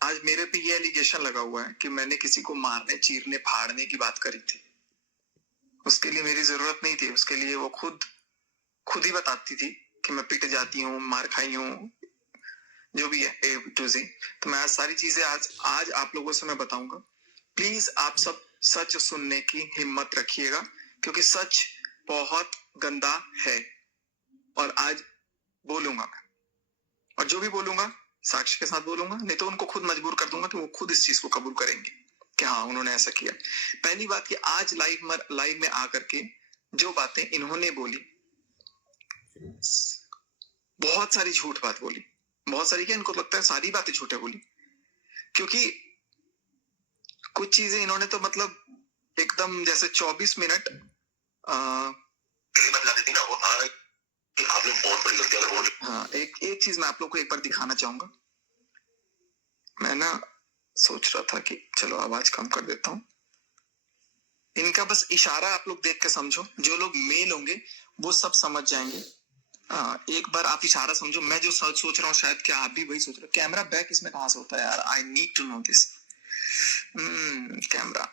आज मेरे पे ये एलिगेशन लगा हुआ है कि मैंने किसी को मारने, चीरने, फाड़ने की बात करी थी। उसके लिए मेरी जरूरत नहीं थी, उसके लिए वो खुद ही बताती थी कि मैं पिट जाती हूँ, मार खाई हूँ, जो भी है ए टू जी। तो मैं आज सारी चीजें आज आप लोगों से मैं बताऊंगा। प्लीज आप सब सच सुनने की हिम्मत रखिएगा, क्योंकि सच बहुत गंदा है। और आज बोलूंगा मैं, और जो भी बोलूंगा साक्ष्य के साथ बोलूंगा, नहीं तो उनको खुद मजबूर कर दूंगा कि वो खुद इस चीज को कबूल करेंगे कि हाँ उन्होंने ऐसा किया। पहली बात कि आज लाइव में आकर के जो बातें इन्होंने बोली, बहुत सारी झूठ बात बोली, बहुत सारी, क्या इनको लगता है सारी बातें झूठे बोली, क्योंकि कुछ चीजें इन्होंने तो मतलब एकदम जैसे 24 मिनट बदला देती ना, वो आपने बहुत बड़ी गलती अगर हाँ, एक चीज मैं आप लोग को एक बार दिखाना चाहूंगा। मैं ना सोच रहा था कि चलो आवाज कम कर देता हूँ। इनका बस इशारा आप लोग देख के समझो, जो लोग मेल होंगे वो सब समझ जाएंगे। एक बार आप इशारा समझो। मैं जो सोच रहा हूँ शायद क्या आप भी वही सोच रहे हो। कैमरा बैक इसमें कहाँ से होता है यार? I need to know this. Camera,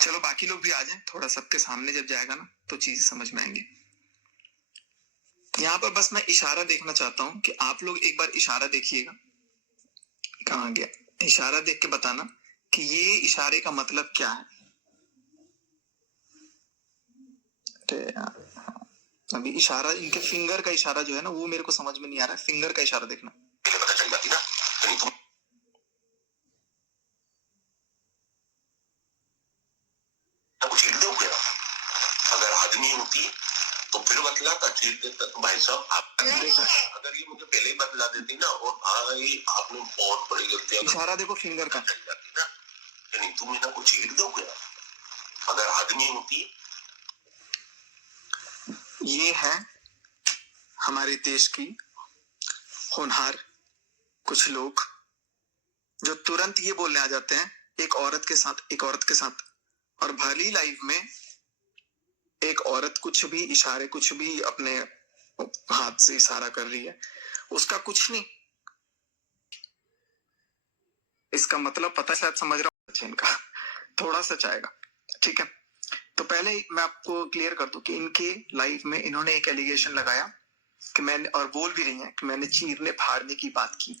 चलो बाकी लोग भी आ जाएं, थोड़ा सबके सामने जब जाएगा ना तो चीज समझ में आएंगी। यहाँ पर बस मैं इशारा देखना चाहता हूँ कि आप लोग एक बार इशारा देखिएगा। कहाँ गया? इशारा देख के बताना कि ये इशारे का मतलब क्या है। अभी इशारा, इनके फिंगर का इशारा जो है ना वो मेरे को समझ में नहीं आ रहा है। फिंगर का इशारा देखना, पता चल जाती ना। कुछ अगर आदमी होती तो फिर बतला का चीर देता तो भाई साहब आप देखा, अगर ये मुझे पहले ही बतला देती ना, और आपने बहुत बड़ी गलती। इशारा देखो फिंगर का, चल जाती ना, नहीं तुम इन्हें को चीर दो क्या? अगर आदमी होती। ये है हमारे देश की होनहार कुछ लोग जो तुरंत ये बोलने आ जाते हैं एक औरत के साथ, और भली लाइफ में एक औरत कुछ भी इशारे, कुछ भी अपने हाथ से इशारा कर रही है, उसका कुछ नहीं, इसका मतलब पता शायद समझ रहा हूँ इनका थोड़ा सा चाहेगा। ठीक है, तो पहले मैं आपको क्लियर कर दूं कि इनके लाइफ में इन्होंने एक एलिगेशन लगाया कि मैंने, और बोल भी रही हैं कि मैंने चीरने फाड़ने की बात की।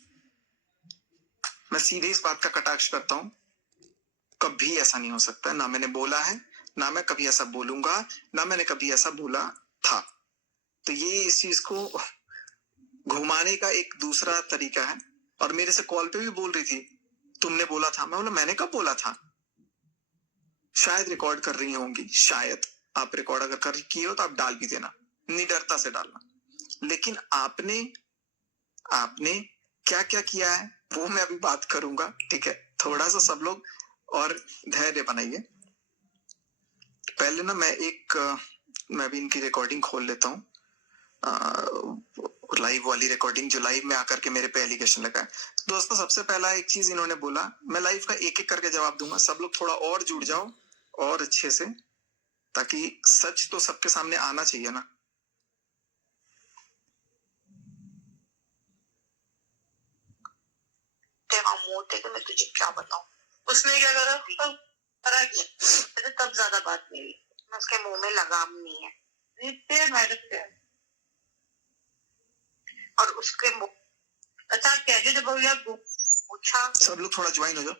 मैं सीधे इस बात का कटाक्ष करता हूं, कभी ऐसा नहीं हो सकता। ना मैंने बोला है, ना मैं कभी ऐसा बोलूंगा, ना मैंने कभी ऐसा बोला था। तो ये इस चीज को घुमाने का एक दूसरा तरीका है। और मेरे से कॉल पे भी बोल रही थी तुमने बोला था। मैं बोला मैंने कब बोला था? शायद रिकॉर्ड कर रही होंगी, शायद आप रिकॉर्ड अगर कर किए हो तो आप डाल भी देना, निडरता से डालना। लेकिन आपने आपने क्या क्या किया है वो मैं अभी बात करूंगा। ठीक है, थोड़ा सा सब लोग और धैर्य बनाइए। पहले ना मैं भी इनकी रिकॉर्डिंग खोल लेता हूँ, लाइव वाली रिकॉर्डिंग जो लाइव में आकर के मेरे पे एलिगेशन लगा है। तो दोस्तों सबसे पहला एक चीज इन्होंने बोला, मैं लाइव का एक एक करके जवाब दूंगा, सब लोग थोड़ा और जुड़ जाओ और अच्छे से, ताकि सच तो सबके सामने आना चाहिए ना। मोटे तो मैं तुझे क्या बताऊं, उसने क्या करा तब ज्यादा बात नहीं हुई, उसके मुंह में लगाम नहीं है और उसके अच्छा कह दे जब भैया पूछा। सब लोग थोड़ा ज्वाइन हो जाओ।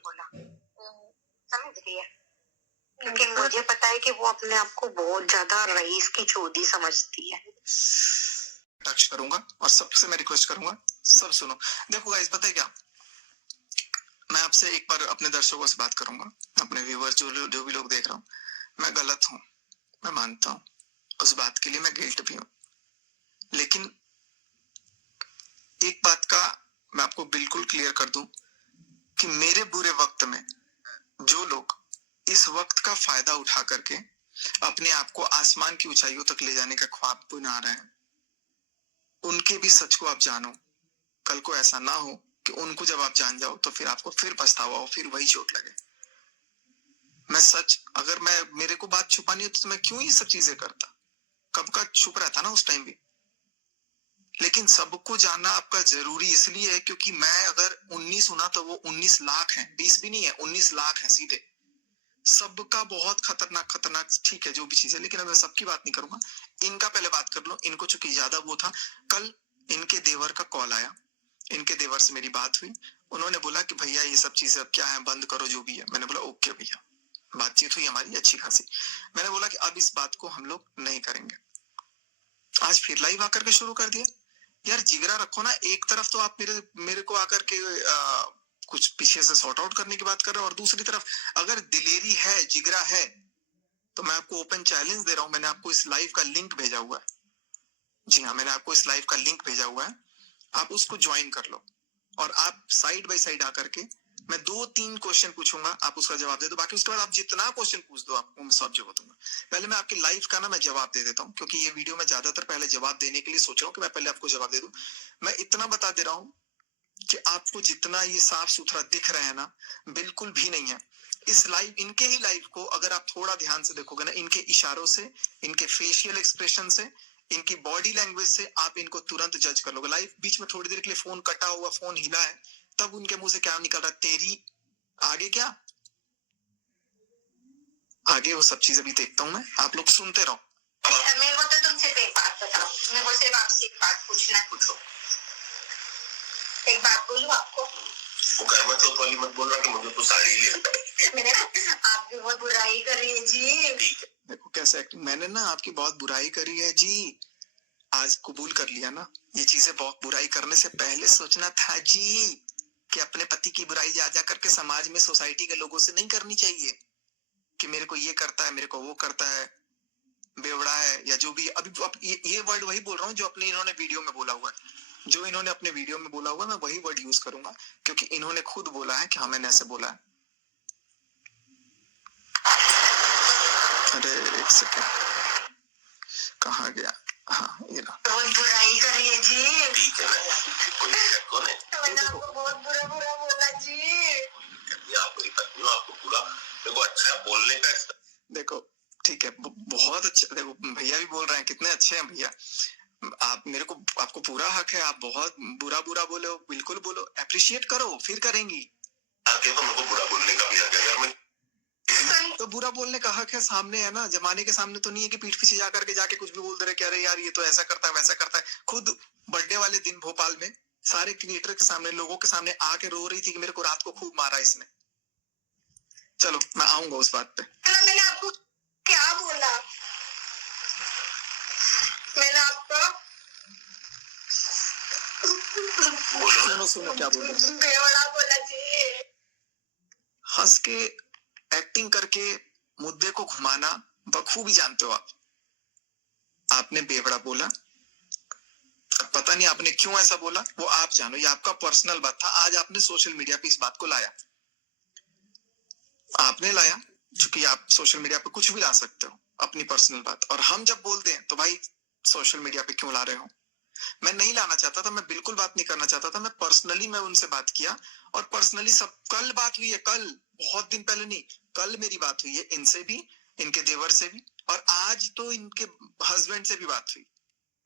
समझ रही है, क्योंकि मुझे पता है कि वो अपने आप को बहुत ज्यादा रईस की चोदी समझती है। टच करूंगा और सबसे मैं रिक्वेस्ट करूंगा सब सुनो। देखो गाइस, पता है क्या, मैं आपसे एक बार अपने दर्शकों से बात करूंगा, अपने व्यूअर्स जो भी लोग देख रहा हूँ, मैं गलत हूँ, मैं मानता हूँ, उस बात के लिए मैं गिल्ट भी हूँ। लेकिन एक बात का मैं आपको बिल्कुल क्लियर कर दूं कि मेरे बुरे वक्त में जो लोग इस वक्त का फायदा उठा करके अपने आप को आसमान की ऊंचाइयों तक ले जाने का ख्वाब बना रहे हैं, उनके भी सच को आप जानो। कल को ऐसा ना हो कि उनको जब आप जान जाओ तो फिर आपको फिर पछतावा हो, फिर वही चोट लगे। मैं सच, अगर मेरे को बात छुपानी होती तो मैं क्यों ये सब चीजें करता, कब का छुप रहा था ना उस टाइम भी। लेकिन सबको जानना आपका जरूरी इसलिए है क्योंकि मैं अगर 19 हुना तो वो 19 लाख है, 20 भी नहीं है, 19 लाख है सीधे। सबका बहुत खतरनाक खतरनाक, ठीक है जो भी चीज है, लेकिन अब मैं सबकी बात नहीं करूंगा। इनका पहले बात कर लो, इनको चूंकि ज्यादा वो था। कल इनके देवर का कॉल आया, इनके देवर से मेरी बात हुई। उन्होंने बोला कि भैया ये सब चीजें अब क्या है, बंद करो जो भी है। मैंने बोला ओके भैया, बातचीत हुई हमारी अच्छी खासी। मैंने बोला कि अब इस बात को हम लोग नहीं करेंगे। आज फिर लाइव आकर के शुरू कर दिया। यार जिगरा रखो ना, एक तरफ तो आप मेरे को आकर के कुछ पीछे से सॉर्ट आउट करने की बात कर रहे हो, और दूसरी तरफ अगर दिलेरी है, जिगरा है, तो मैं आपको ओपन चैलेंज दे रहा हूं। मैंने आपको इस लाइव का लिंक भेजा हुआ है। जी हाँ, मैंने आपको इस लाइव का लिंक भेजा हुआ है, आप उसको ज्वाइन कर लो और आप साइड बाय साइड आकर के मैं 2-3 क्वेश्चन पूछूंगा, आप उसका जवाब दे दो। बाकी उसके बाद आप जितना क्वेश्चन पूछ दो आपको मैं सब जवाब दूंगा। पहले मैं आपकी लाइव का ना मैं जवाब दे देता हूँ, क्योंकि ये वीडियो में ज्यादातर पहले जवाब देने के लिए सोच रहा हूँ कि मैं पहले आपको जवाब दे दूं। मैं इतना बता दे रहा हूँ कि आपको जितना ये साफ सुथरा दिख रहा है ना, बिल्कुल भी नहीं है। इस लाइव, इनके ही लाइव को अगर आप थोड़ा ध्यान से देखोगे ना, इनके इशारों से, इनके फेशियल एक्सप्रेशन से, इनकी बॉडी लैंग्वेज से आप इनको तुरंत जज कर लोगे। लाइव बीच में थोड़ी देर के लिए फोन कटा हुआ, फोन हिला है, तब उनके मुंह से क्या निकल रहा है, तेरी। आगे क्या, आगे वो सब चीजें भी देखता हूँ मैं, आप लोग सुनते रहो। मेरे को तो तुमसे एक बात बताओ, मेरे को सिर्फ आपसे एक बात पूछना है। पूछो। एक बात बोलूं आपको? वो घर में तो वाली मत बोलना कि मुझे तो साड़ी ले। मैंने ना आपकी बहुत बुराई करी है जी। देखो कैसे एक्टिंग, मैंने ना आपकी बहुत बुराई करी है जी। आज कबूल कर लिया ना, ये चीजें बहुत बुराई करने से पहले सोचना था जी, कि अपने पति की बुराई जा जा करके समाज में, सोसाइटी के लोगों से नहीं करनी चाहिए कि मेरे को ये करता है, मेरे को वो करता है, बेवड़ा है, या जो भी। अभी ये वर्ड वही बोल रहा हूँ जो अपने इन्होंने वीडियो में बोला हुआ है। जो इन्होंने अपने वीडियो में बोला हुआ, मैं वही वर्ड यूज करूंगा, क्योंकि इन्होंने खुद बोला है कि हाँ मैंने ऐसे बोला है। अरे एक सेकेंड, कहाँ गया? हाँ ये ना, बहुत बुराई करी है जी। ठीक है ना, कोई कौन है? तो मैंने आपको बहुत बुरा बुरा बोला जी। आप मेरी पत्नी हो, आपको पूरा देखो अच्छा बोलने का। देखो ठीक है, बहुत अच्छा। देखो भैया भी बोल रहे हैं, कितने अच्छे हैं भैया। आप मेरे को, आपको पूरा हक है, आप बहुत बुरा बुरा बोले हो, बिल्कुल बोलो, अप्रिशिएट करो, फिर करेंगी। आगे तो मेरे को बुरा बोलने का भी हक है, अगर मैं तो बुरा बोलने का हक है, सामने है ना, जमाने के सामने तो नहीं है कि पीठ पीछे जाकर के जाके कुछ भी बोल दे रहे कि अरे यार ये तो ऐसा करता है वैसा करता है। खुद बर्थडे वाले दिन भोपाल में सारे क्रिएटर के सामने, लोगों के सामने आके रो रही थी कि मेरे को रात को खूब मारा इसने। चलो मैं आऊंगा उस बात पे। मैंने आपको क्या बोला? मैंने आपको सुनो सुनो क्या बोला? बेवड़ा बोला जी। हंस के एक्टिंग करके मुद्दे को घुमाना बखूबी जानते हो आप। आपने बेवड़ा बोला, पता नहीं आपने क्यों ऐसा बोला, वो आप जानो, ये आपका पर्सनल बात था। आज आपने सोशल मीडिया पे इस बात को लाया, आपने लाया, क्योंकि आप सोशल मीडिया पे कुछ भी ला सकते हो, अपनी पर्सनल बात। और हम जब बोलते हैं तो भाई सोशल मीडिया पे क्यों ला रहे हो? मैं नहीं लाना चाहता था, मैं बिल्कुल बात नहीं करना चाहता था। मैं पर्सनली मैं उनसे बात किया, और पर्सनली सब कल बात हुई है, कल, बहुत दिन पहले नहीं, कल मेरी बात हुई है इनसे भी, इनके देवर से भी, और आज तो इनके हस्बैंड से भी बात हुई।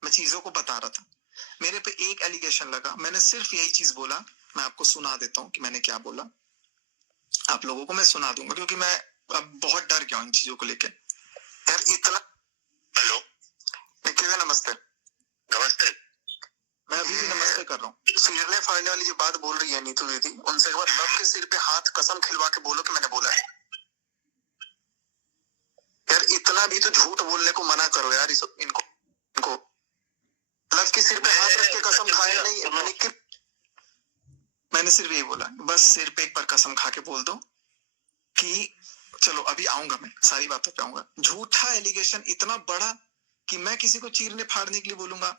मैं चीजों को बता रहा था, मेरे पे एक एलिगेशन लगा, मैंने सिर्फ यही चीज बोला। मैं आपको सुना देता हूँ कि मैंने क्या बोला, आप लोगों को मैं सुना दूंगा, क्योंकि मैं अब बहुत डर गया हूँ इन चीजों को लेकर। यार इतना, हेलो निखिल, नमस्ते। नमस्ते। मैं अभी भी नमस्ते कर रहा हूँ। सिरने फाड़ने वाली जो बात बोल रही है नीतू दीदी, उनसे एक बार लव के सिर पे हाथ कसम खिलवा के बोलो कि मैंने बोला है। यार इतना भी तो झूठ बोलने को मना करो यार, इनको लव के सिर पे हाथ रख के कसम खाए नहीं। मैंने सिर्फ यही बोला, बस सिर पे एक बार कसम खा के बोल दो कि चलो अभी आऊंगा, मैं सारी बातों पे आऊंगा। झूठा एलिगेशन इतना बड़ा कि मैं किसी को चीरने फाड़ने के लिए बोलूंगा।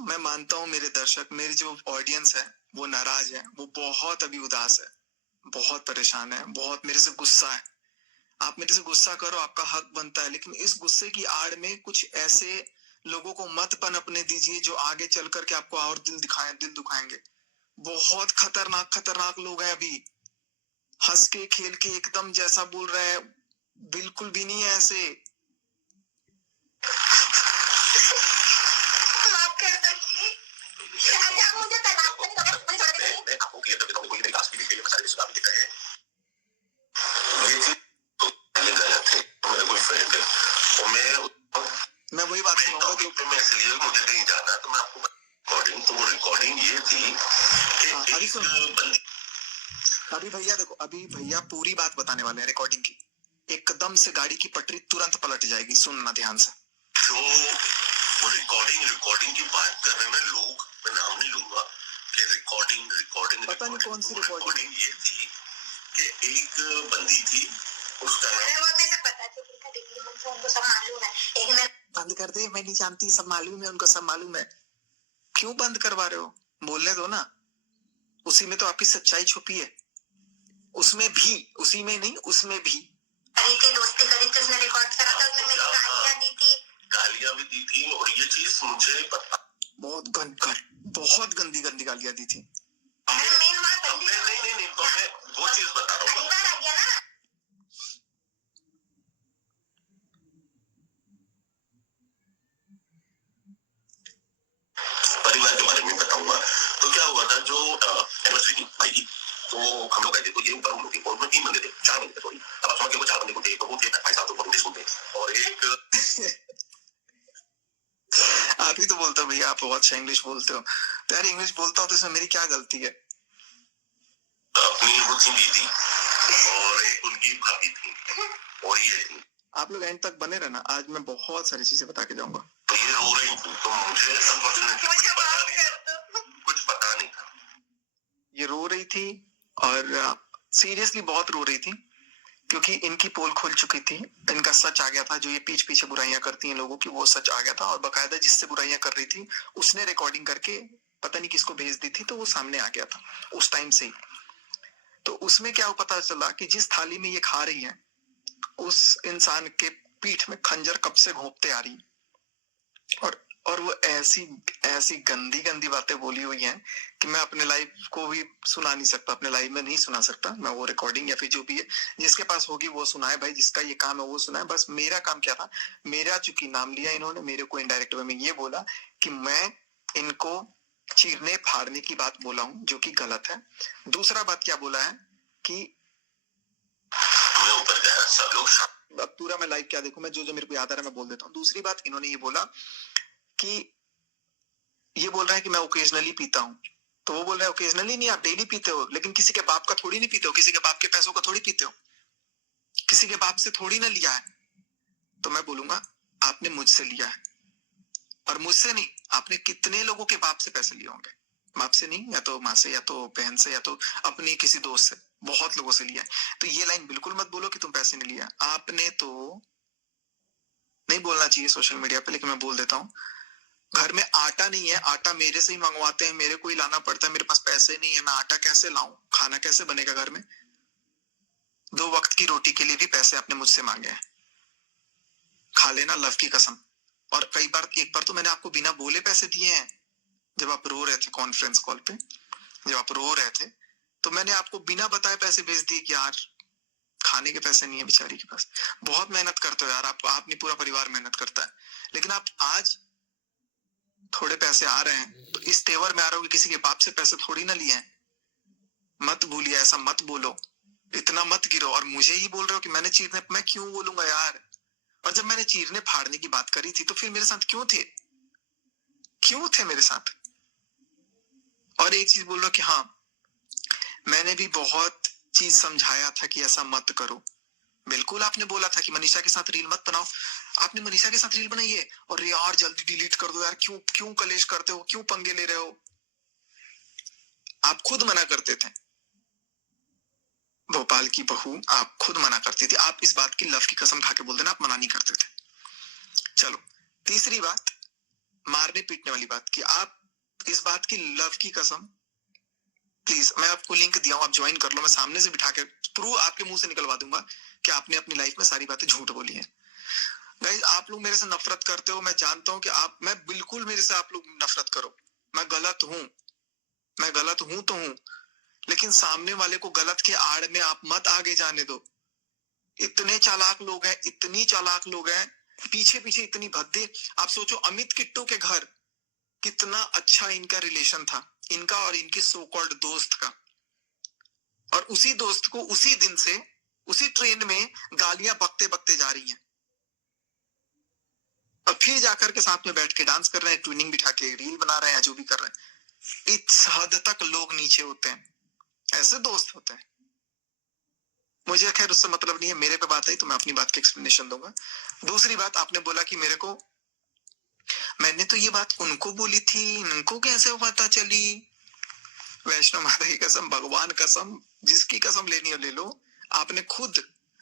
मैं मानता हूँ मेरे दर्शक, मेरी जो ऑडियंस है वो नाराज है, वो बहुत अभी उदास है, बहुत परेशान है, बहुत मेरे से गुस्सा है। आप मेरे से गुस्सा करो, आपका हक बनता है, लेकिन इस गुस्से की आड़ में कुछ ऐसे लोगों को मत पनपने दीजिए जो आगे चल करके आपको और दिल दुखाएंगे। बहुत खतरनाक खतरनाक लोग हैं अभी, हंस के खेल के एकदम जैसा बोल रहे हैं, बिल्कुल भी नहीं है ऐसे। मुझे तलाक मैं आपको क्लियर कर देता हूँ, कोई मेरी क्लास भी दिख गई है, मैं सारे रिश्तेदार भी दिख रहे हैं। ये चीज तो गलत है। मेरा कोई फ्रेंड है और मैं वही बात सुनाऊंगा जो मैं इसलिए मुझे नहीं जाना, तो मैं आपको रिकॉर्डिंग, तो वो रिकॉर्डिंग ये थी कि अभी सुन, अभी भैया देखो, अभी भैया पूरी बात बताने वाले हैं रिकॉर्डिंग की। एकदम से गाड़ी की पटरी तुरंत पलट जाएगी, सुनना ध्यान से। जो वो रिकॉर्डिंग की बात कर रहे हैं लोग, मैं नाम नहीं लूंगा, कि रिकॉर्डिंग पता नहीं कौन सी रिकॉर्डिंग ये थी कि एक बंदी थी, उसका बंद कर दे, मैं नहीं जानती, सब मालूम है उनको, सब मालूम है। क्यों बंद करवा रहे हो, बोलने दो ना। उसी में तो आपकी सच्चाई छुपी है, उसमें भी, उसी में नहीं, उसमें भी दोस्ती करी थी, उसने रिकॉर्ड करा था, उसने मेरी गालियां भी दी थी, और ये चीज मुझे पता, बहुत गंदी गालियां दी थी। नहीं, तो मैं वो चीज बता रहा हूँ। परिवार के बारे में बताऊंगा। तो क्या हुआ था, जो एनिवर्सरी थी भाई की, तो हम लोग गए थे, तो ये ऊपर हम लोग थे, और उसमें 3 बंदे थे, 4 बंदे थे, सॉरी। अब आप समझ के वो 4 बंदे को थे, तो वो थे भाई साहब, तो इंग्लिश बोलते, और एक आप ही तो बोलते हो भैया, आप बहुत अच्छा इंग्लिश बोलते हो। तो यार इंग्लिश बोलता हूँ तो इसमें मेरी क्या गलती है। अपनी वो थी दीदी, और एक उनकी भाभी थी, और ये थी। आप लोग एंड तक बने रहना, आज मैं बहुत सारी चीजें बता के जाऊंगा। तो ये रो रही थी, तो मुझे कुछ पता नहीं था। ये रो रही थी, और सीरियसली बहुत रो रही थी, क्योंकि इनकी पोल खुल चुकी थी, इनका सच आ गया था। जो ये पीछे बुराइयां करती हैं लोगों की, वो सच आ गया था, और बकायदा जिससे बुराइयां कर रही थी उसने रिकॉर्डिंग करके पता नहीं किसको भेज दी थी, तो वो सामने आ गया था उस टाइम से ही। तो उसमें क्या पता चला कि जिस थाली में ये खा रही है, उस इंसान के पीठ में खंजर कब से घोंपते आ रही, और वो ऐसी गंदी बातें बोली हुई हैं कि मैं अपने लाइफ को भी सुना नहीं सकता, अपने लाइफ में नहीं सुना सकता मैं वो रिकॉर्डिंग, या फिर जो भी है जिसके पास होगी वो सुनाए भाई, जिसका ये काम है वो सुनाए। बस मेरा काम क्या था, मेरा चूंकि नाम लिया इन्होंने, मेरे को इनडायरेक्ट वे में ये बोला कि मैं इनको चीरने फाड़ने की बात बोला हूं, जो कि गलत है। दूसरा बात क्या बोला है कि ऊपर गया सब लोग, अब पूरा मैं लाइव क्या देखूं, मैं जो मेरे को याद आ रहा है मैं बोल देता हूँ। दूसरी बात इन्होंने ये बोला कि ये बोल रहा है कि मैं ओकेजनली पीता हूँ, तो वो बोल रहा है ओकेजनली नहीं, आप डेली पीते हो, लेकिन किसी के बाप का थोड़ी नहीं पीते हो, किसी के बाप के पैसों का थोड़ी पीते हो, किसी के बाप से थोड़ी ना लिया है। तो मैं बोलूंगा आपने मुझसे लिया है, और मुझसे नहीं, आपने कितने लोगों के बाप से पैसे लिए होंगे, बाप से नहीं, या तो माँ से, या तो बहन से, या तो अपनी किसी दोस्त से, बहुत लोगों से लिया है। तो ये लाइन बिल्कुल मत बोलो कि तुम पैसे नहीं लिया, आपने तो नहीं बोलना चाहिए सोशल मीडिया पे, लेकिन मैं बोल देता हूँ। घर में आटा नहीं है, आटा मेरे से ही मंगवाते हैं, मेरे को ही लाना पड़ता है, मेरे पास पैसे नहीं है, मैं आटा कैसे लाऊं, खाना कैसे बनेगा घर में। 2 वक्त की रोटी के लिए भी पैसे आपने मुझसे मांगे हैं, खा लेना लव की कसम। और कई बार, एक बार तो मैंने आपको बिना बोले पैसे दिए हैं, जब आप रो रहे थे कॉन्फ्रेंस कॉल पे, जब आप रो रहे थे, तो मैंने आपको बिना बताए पैसे भेज दिए कि यार खाने के पैसे नहीं है बेचारी के पास। बहुत मेहनत करते हो यार आप नहीं, पूरा परिवार मेहनत करता है, लेकिन आप आज थोड़े पैसे आ रहे हैं तो इस तेवर में आ रहा हो कि किसी के बाप से पैसे थोड़ी ना लिए हैं। मत भूलिए, ऐसा मत बोलो, इतना मत गिरो। और मुझे ही बोल रहे हो कि मैंने चीरने, मैं क्यों बोलूंगा यार। और जब मैंने चीरने फाड़ने की बात करी थी, तो फिर मेरे साथ क्यों थे मेरे साथ। और एक चीज बोल रहा कि हाँ, मैंने भी बहुत चीज समझाया था कि ऐसा मत करो। बिल्कुल आपने बोला था कि मनीषा के साथ रील मत बनाओ, आपने मनीषा के साथ रील बनाई है, और यार जल्दी डिलीट कर दो यार, क्यों कलेश करते हो, क्यों पंगे ले रहे हो। आप खुद मना करते थे, भोपाल की बहू आप खुद मना करती थी। आप इस बात की लव की कसम खा के बोल देना, आप मना नहीं करते थे। चलो, तीसरी बात, मारने पीटने वाली बात की, आप इस बात की लव की कसम, प्लीज मैं आपको लिंक दिया हूं, आप ज्वाइन कर लो, मैं सामने से बिठा के प्रूव आपके मुंह से निकलवा दूंगा कि आपने अपनी लाइफ में सारी बातें झूठ बोली है। गाइस, आप लोग मेरे से नफरत करते हो, मैं जानता हूं कि मैं बिल्कुल, मेरे से आप लोग नफरत करो, मैं गलत हूं तो हूं, लेकिन सामने वाले को गलत के आड़ में आप मत आगे जाने दो। इतने चालाक लोग हैं, इतनी चालाक लोग हैं, पीछे इतनी भद्दे। आप सोचो, अमित किट्टू के घर कितना अच्छा इनका रिलेशन था, इनका और इनकी सो कॉल्ड दोस्त का। और उसी दोस्त को उसी दिन से उसी ट्रेन में गालियां बकते बकते जा रही हैं, और फिर जाकर के साथ में बैठ के डांस कर रहे हैं, ट्विनिंग बिठा के रील बना रहे हैं, जो भी कर रहे हैं। इस हद तक लोग नीचे होते हैं, ऐसे दोस्त होते हैं। मुझे खैर उससे मतलब नहीं है, मेरे पे बात आई तो मैं अपनी बात की एक्सप्लेनेशन दूंगा। दूसरी बात, आपने बोला कि मेरे को, मैंने तो ये बात उनको बोली थी, इनको कैसे पता चली? वैष्णो माता की कसम, भगवान कसम, जिसकी कसम लेनी हो ले लो। आपने खुद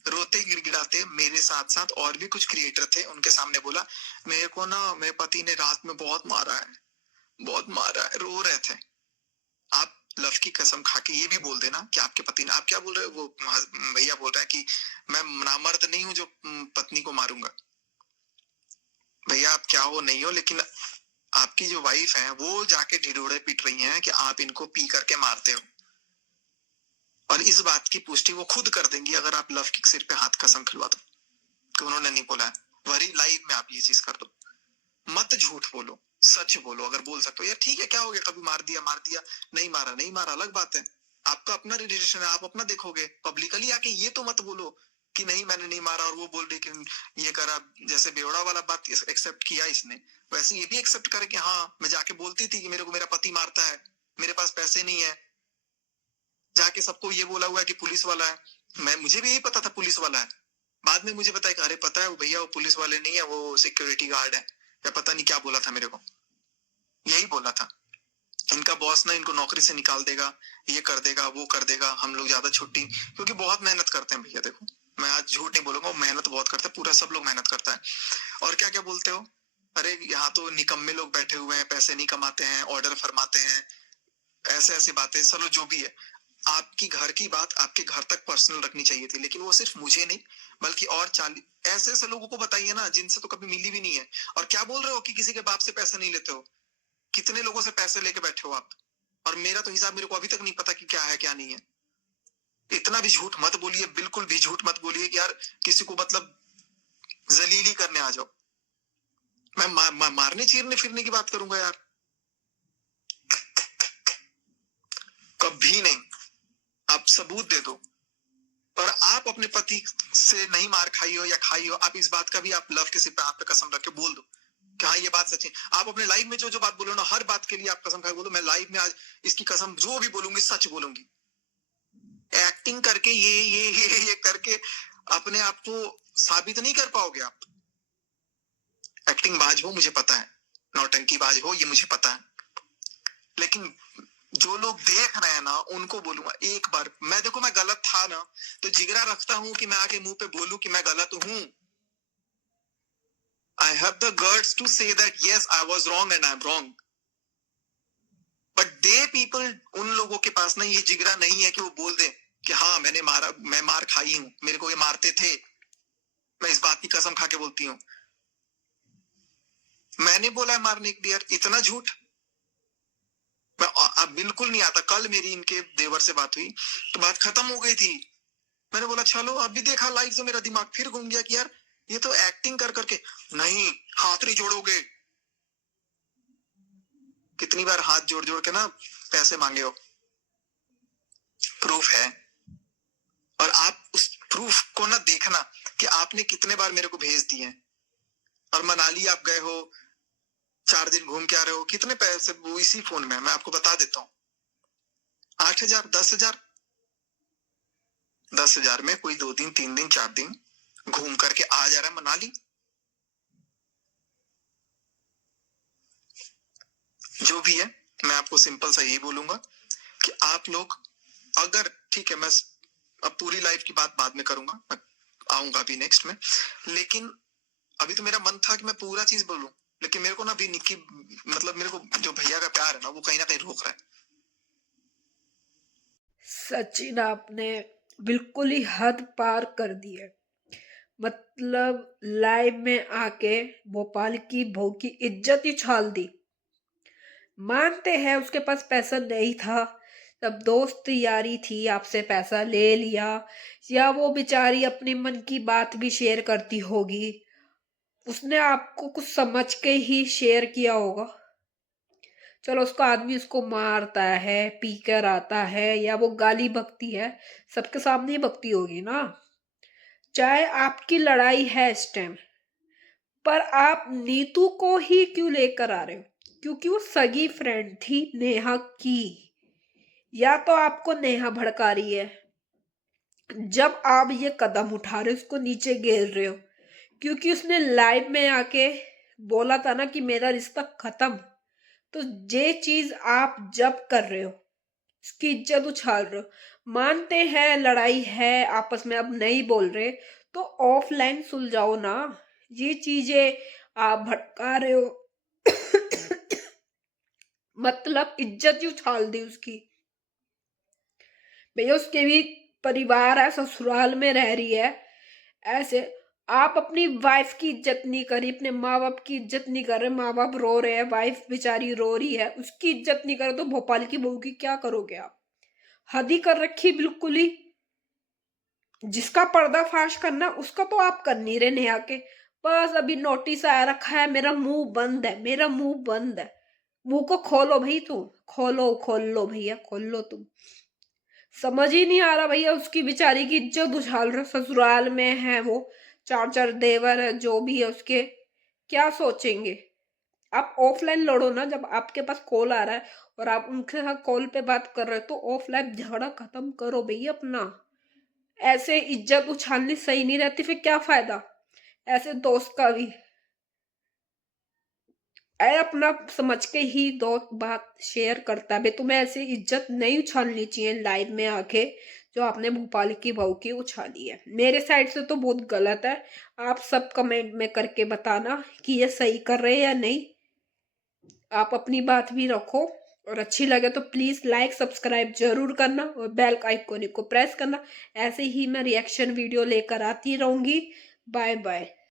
रोते गिड़गिड़ाते, मेरे साथ साथ और भी कुछ क्रिएटर थे, उनके सामने बोला मेरे को ना मेरे पति ने रात में बहुत मारा है, बहुत मारा है, रो रहे थे। आप लव की कसम खा के ये भी बोल देना कि आपके पति ने, आप क्या बोल रहे हो, वो भैया बोल रहा है कि मैं नामर्द नहीं हूं जो पत्नी को मारूंगा। भैया आप क्या हो नहीं हो, लेकिन आपकी जो वाइफ है वो जाके ढिढोरे पीट रही हैं कि आप इनको पी करके मारते हो, और इस बात की पुष्टि वो खुद कर देंगी अगर आप लव के सिर पे हाथ कसम खिलवा दो कि उन्होंने नहीं बोला है। वरी लाइव में आप ये चीज कर दो, मत झूठ बोलो, सच बोलो। अगर बोल सकते हो यार ठीक है, क्या हो गया, कभी मार दिया, नहीं मारा नहीं मारा अलग बात है, आपका अपना रिलेशन है, आप अपना देखोगे। पब्लिकली आके ये तो मत बोलो कि नहीं मैंने नहीं मारा, और वो बोल रही कि ये करा। जैसे बेवड़ा वाला बात एक्सेप्ट किया इसने, वैसे ये भी एक्सेप्ट करे कि हाँ मैं जाके बोलती थी कि मेरे को मेरा पति मारता है, मेरे पास पैसे नहीं है। जाके सबको ये बोला हुआ है कि पुलिस वाला है, मुझे भी यही पता था पुलिस वाला है। बाद में मुझे पता है कि अरे पता है वो भैया वो पुलिस वाले नहीं है, वो सिक्योरिटी गार्ड है, या पता नहीं क्या बोला था मेरे को। यही बोला था इनका बॉस ना इनको नौकरी से निकाल देगा, ये कर देगा, वो कर देगा, हम लोग ज्यादा छुट्टी, क्योंकि बहुत मेहनत करते हैं भैया। देखो मैं आज झूठ नहीं बोलूंगा, मेहनत बहुत करते हैं, पूरा सब लोग मेहनत करता है। और क्या क्या बोलते हो, अरे यहाँ तो निकम्मे लोग बैठे हुए हैं, पैसे नहीं कमाते हैं, ऑर्डर फरमाते हैं, ऐसे ऐसी बातें। चलो जो भी है, आपकी घर की बात आपके घर तक पर्सनल रखनी चाहिए थी, लेकिन वो सिर्फ मुझे नहीं बल्कि और 40 ऐसे ऐसे लोगों को बताइए ना जिनसे तो कभी मिली भी नहीं है। और क्या बोल रहे हो कि किसी के बाप से पैसे नहीं लेते हो? कितने लोगों से पैसे लेके बैठे हो आप? और मेरा तो हिसाब मेरे को अभी तक नहीं पता कि क्या है क्या नहीं है। इतना भी झूठ मत बोलिए, बिल्कुल भी झूठ मत बोलिए कि यार किसी को मतलब जलीली करने आ जाओ। मैं मारने चीरने फिरने की बात करूंगा यार? कभी नहीं। आप सबूत दे दो। और आप अपने पति से नहीं मार खाई हो या खाई हो, आप इस बात का भी आप लव के सिर पे हाथ पे कसम रख के बोल दो कि हाँ ये बात सच है। आप अपने लाइव में जो जो बात बोलो ना, हर बात के लिए आप कसम खा के बोलो मैं लाइव में आज इसकी कसम जो भी बोलूंगी सच बोलूंगी। एक्टिंग करके ये करके अपने आप को साबित नहीं कर पाओगे आप। एक्टिंग बाज हो मुझे पता है, नौटंकी बाज हो ये मुझे पता है, लेकिन जो लोग देख रहे हैं ना उनको बोलूंगा एक बार, मैं देखो मैं गलत था ना तो जिगरा रखता हूं कि मैं आके मुंह पे बोलूं कि मैं गलत हूं। I have the guts to say that yes I was wrong and I'm wrong, but they people, उन लोगों के पास ना ये जिगरा नहीं है कि वो बोल दे कि हाँ मैंने मारा, मैं मार खाई हूं, मेरे को ये मारते थे, मैं इस बात की कसम खा के बोलती हूँ। मैंने बोला है मारने के लिए, इतना झूठ मैं अब बिल्कुल नहीं आता। कल मेरी इनके देवर से बात हुई तो बात खत्म हो गई थी। मैंने बोला चलो, अभी देखा लाइव तो मेरा दिमाग फिर घूम गया कि यार ये तो एक्टिंग कर करके, नहीं हाथ नहीं जोड़ोगे। कितनी बार हाथ जोड़ जोड़ के ना पैसे मांगे हो, प्रूफ है। और आप उस प्रूफ को ना देखना कि आपने कितने बार मेरे को भेज दिए। और मनाली आप गए हो, 4 दिन घूम के आ रहे हो, कितने पैसे वो इसी फोन में मैं आपको बता देता हूँ, 8,000, 10,000। 10,000 में कोई 2 दिन 3 दिन 4 दिन घूम करके आ जा रहा है मनाली। जो भी है मैं आपको सिंपल सा यही बोलूंगा कि आप लोग, अगर ठीक है, मैं अब पूरी लाइफ की बात बाद में करूंगा, मैं आऊंगा अभी नेक्स्ट में, लेकिन अभी तो मेरा मन था कि मैं पूरा चीज बोलूं, लेकिन मेरे को ना अभी निक्की, मतलब मेरे को जो भैया का प्यार है ना वो कहीं ना कहीं रोक रहा है। सचिन आपने बिल्कुल ही हद पार कर दी है। मतलब लाइव में आके भोपाल की बहू की इज्जत ही उछाल दी। मानते हैं उसके पास पैसा नहीं था, तब दोस्त यारी थी, आपसे पैसा ले लिया, या वो बेचारी अपने मन की बात भी शेयर करती होगी, उसने आपको कुछ समझ के ही शेयर किया होगा। चलो उसको आदमी उसको मारता है, पी कर आता है, या वो गाली बकती है, सबके सामने ही बकती होगी ना। चाहे आपकी लड़ाई है इस टाइम, पर आप नीतू को ही क्यों लेकर आ रहे हो? क्योंकि वो सगी फ्रेंड थी नेहा की, या तो आपको नेहा भड़का रही है जब आप ये कदम उठा रहे हो, उसको नीचे गिर रहे हो, क्योंकि उसने लाइव में आके बोला था ना कि मेरा रिश्ता खत्म। तो ये चीज आप जब कर रहे हो, उसकी इज्जत उछाल रहे हो, मानते हैं लड़ाई है आपस में, अब नहीं बोल रहे, तो ऑफलाइन सुलझाओ ना। ये चीजें आप भटका रहे हो। मतलब इज्जत ही उछाल दी उसकी। भैया उसके भी परिवार है, ससुराल में रह रही है, ऐसे आप अपनी वाइफ की इज्जत नहीं करी, अपने माँ बाप की इज्जत नहीं कर रहे, माँ बाप रो रहे हैं, वाइफ बेचारी रो रही है, उसकी इज्जत नहीं करे तो भोपाल की बहू की क्या करोगे आप? हद ही कर रखी बिल्कुल ही। जिसका पर्दाफाश करना उसका तो आप कर नहीं रहे नेहा के। बस अभी नोटिस आया रखा है, मेरा मुंह बंद है, मेरा मुंह बंद है। मुंह को खोलो भाई, तुम खोलो, खोल लो भैया, खोल लो तुम। समझ ही नहीं आ रहा भैया, उसकी बेचारी की इज्जत उछाल रहे, ससुराल में है वो, चार चार देवर है, जो भी है उसके, क्या सोचेंगे? आप ऑफलाइन लड़ो ना, जब आपके पास कॉल आ रहा है और आप उनके साथ कॉल पे बात कर रहे हो, तो ऑफलाइन झगड़ा खत्म करो भैया अपना। ऐसे इज्जत उछालनी सही नहीं रहती, फिर क्या फायदा ऐसे दोस्त का भी। अरे अपना समझ के ही दोस्त बात शेयर करता है, भाई तुम्हें ऐसे इज्जत नहीं उछालनी चाहिए लाइव में आके, जो आपने भोपाल की बहू की उछाली है। मेरे साइड से तो बहुत गलत है। आप सब कमेंट में करके बताना कि ये सही कर रहे हैं या नहीं। आप अपनी बात भी रखो, और अच्छी लगे तो प्लीज लाइक सब्सक्राइब जरूर करना, और बेल आइकॉन को प्रेस करना। ऐसे ही मैं रिएक्शन वीडियो लेकर आती रहूंगी। Bye bye.